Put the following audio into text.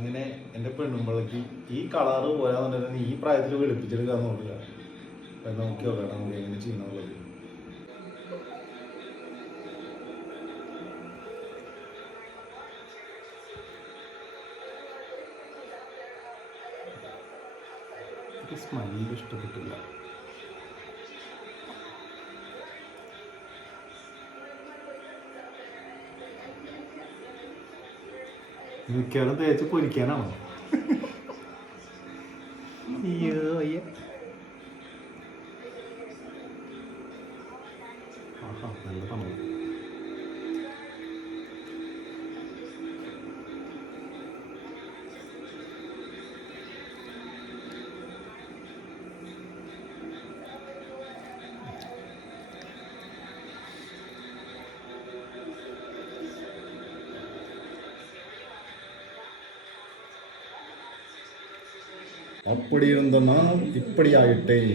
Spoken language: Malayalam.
അങ്ങനെ എന്റെ പെണ്ണുമ്പോഴേക്ക് ഈ കളറ് പോരാന്നുണ്ടെങ്കിൽ ഈ പ്രായത്തിൽ വെളുപ്പിച്ചെടുക്കാന്ന് നോക്കില്ല അപ്പം നോക്കി നോക്കാം നമുക്ക് എങ്ങനെ ചെയ്യണമെന്നുള്ളത് സ്മൈൽ ഇഷ്ടപ്പെട്ടില്ല. മിക്കവാറും തേച്ച് പൊരിക്കാനാണോ. അയ്യോ അയ്യ. ആഹാ നല്ല തണുപ്പ്. அப்படி இருந்த நானும் இப்படி ஆகிட்டேன்